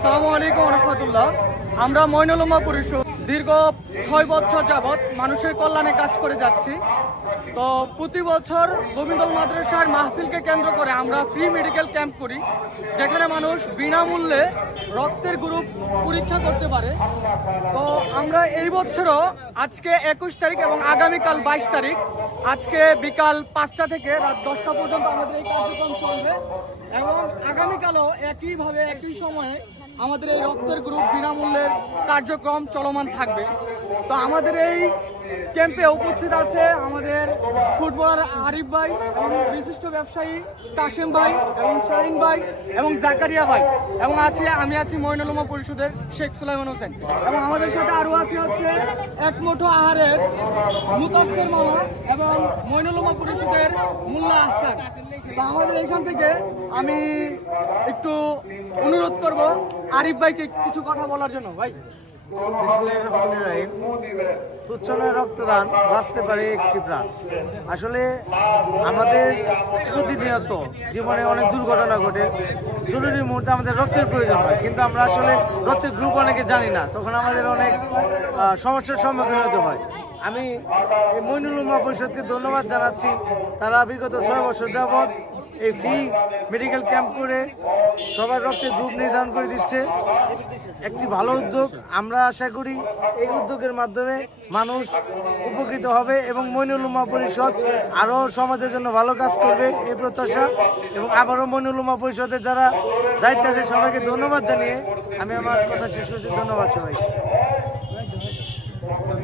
আসসালামু আলাইকুম রহমতুল্লাহ। আমরা মইনুল উম্মাহ পরিষদ দীর্ঘ 6 বছর যাবৎ মানুষের কল্যাণে কাজ করে যাচ্ছি। তো প্রতি বছর গোবিন্দল মাদ্রাসার মাহফিলকে কেন্দ্র করে আমরা ফ্রি মেডিকেল ক্যাম্প করি, যেখানে মানুষ বিনামূল্যে রক্তের গ্রুপ পরীক্ষা করতে পারে। তো আমরা এই বছরও আজকে 21 তারিখ এবং আগামীকাল 22 তারিখ, আজকে বিকাল 5টা থেকে রাত 10টা পর্যন্ত আমাদের এই কার্যক্রম চলবে এবং আগামীকালও একইভাবে একই সময়ে আমাদের এই রক্তের গ্রুপ বিনামূল্যের কার্যক্রম চলমান থাকবে। তো আমাদের এই ক্যাম্পে উপস্থিত আছে আমাদের ফুটবলার আরিফ ভাই এবং বিশিষ্ট ব্যবসায়ী কাশেম ভাই এবং শাহিন ভাই এবং জাকারিয়া ভাই, এবং আমি আছি মইনুল উম্মাহ পরিষদের শেখ সুলাইমান হোসেন, এবং আমাদের সাথে আরও হচ্ছে এক মুঠো আহারের মুতাসসির মামা এবং মইনুল উম্মাহ পরিষদের মোল্লা আহসান। তো আমাদের এখান থেকে আমি একটু অনুরোধ করব আরিফ ভাইকে কিছু কথা বলার জন্য। ভাই, বিসমিল্লাহির রহমানির রহিম। তুচ্ছ নয় রক্তদান, বাঁচতে পারে একটি প্রাণ। আসলে আমাদের প্রতিনিয়ত জীবনে অনেক দুর্ঘটনা ঘটে, জরুরি মুহূর্তে আমাদের রক্তের প্রয়োজন হয়, কিন্তু আমরা আসলে রক্তের গ্রুপ অনেকে জানি না, তখন আমাদের অনেক সমস্যার সম্মুখীন হতে হয়। আমি মইনুল উম্মাহ পরিষদকে ধন্যবাদ জানাচ্ছি। তারা বিগত 6 বছর যাবৎ এই ফ্রি মেডিকেল ক্যাম্প করে সবার রক্তের গ্রুপ নির্ধারণ করে দিচ্ছে, একটি ভালো উদ্যোগ। আমরা আশা করি এই উদ্যোগের মাধ্যমে মানুষ উপকৃত হবে এবং মইনুল উম্মাহ পরিষদ আরও সমাজের জন্য ভালো কাজ করবে এই প্রত্যাশা। এবং আবারও মইনুল উম্মাহ পরিষদের যারা দায়িত্ব আছে সবাইকে ধন্যবাদ জানিয়ে আমি আমার কথা শেষ করছি। ধন্যবাদ সবাইকে।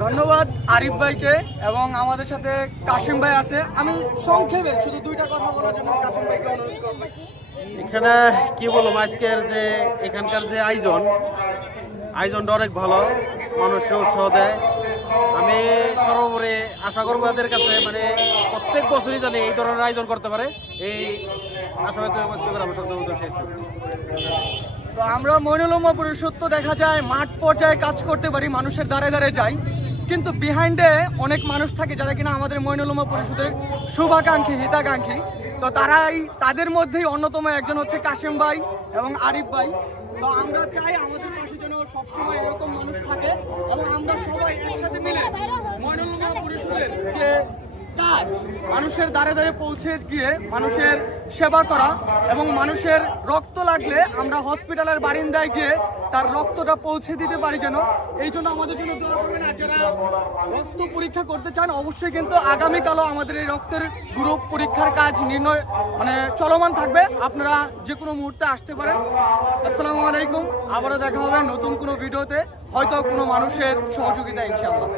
ধন্যবাদ আরিফ ভাইকে, এবং আমাদের সাথে কাশিম ভাই আছে। আমি সংক্ষেপে শুধু 2টা কথা বলার জন্য কাশিম ভাইকে অনুরোধ করব। এখানে কি বলবো, আজকের যে এখানকার যে আয়োজনটা অনেক ভালো, মানুষকে উৎসাহ দেয়। আমি সর্বোপরি আশা করবো এদের কাছে প্রত্যেক বছরই জানি এই ধরনের আয়োজন করতে পারে, এই আশাবাদ তো আমরা মইনুল উম্মাহ পরিষদ তো দেখা যায় মাঠ পর্যায়ে কাজ করতে পারি, মানুষের দ্বারে দ্বারে যাই, কিন্তু বিহাইন্ডে অনেক মানুষ থাকে যারা কিনা আমাদের মইনুল উম্মাহ পরিষদের শুভাকাঙ্ক্ষী, হিতাকাঙ্ক্ষী। তো তাদের মধ্যেই অন্যতম একজন হচ্ছে কাশেম ভাই এবং আরিফ ভাই। তো আমরা চাই আমাদের পাশে যেন সবসময় এরকম মানুষ থাকে এবং আমরা সবাই একসাথে মিলে মইনুল উম্মাহ পরিষদের যে কাজ, মানুষের দ্বারে দ্বারে পৌঁছে গিয়ে মানুষের সেবা করা এবং মানুষের রক্ত লাগলে আমরা হসপিটালের বারিন্দায় গিয়ে তার রক্তটা পৌঁছে দিতে পারি যেন। এই জন্য আমাদের জন্য দোয়া করবেন। আর যারা রক্ত পরীক্ষা করতে চান অবশ্যই কিন্তু আগামীকালও আমাদের এই রক্তের গ্রুপ পরীক্ষার কাজ চলমান থাকবে, আপনারা যে কোনো মুহূর্তে আসতে পারেন। আসসালামু আলাইকুম। আবারও দেখা হবে নতুন কোনো ভিডিওতে, হয়তো কোনো মানুষের সহযোগিতা ইনশাআল্লাহ।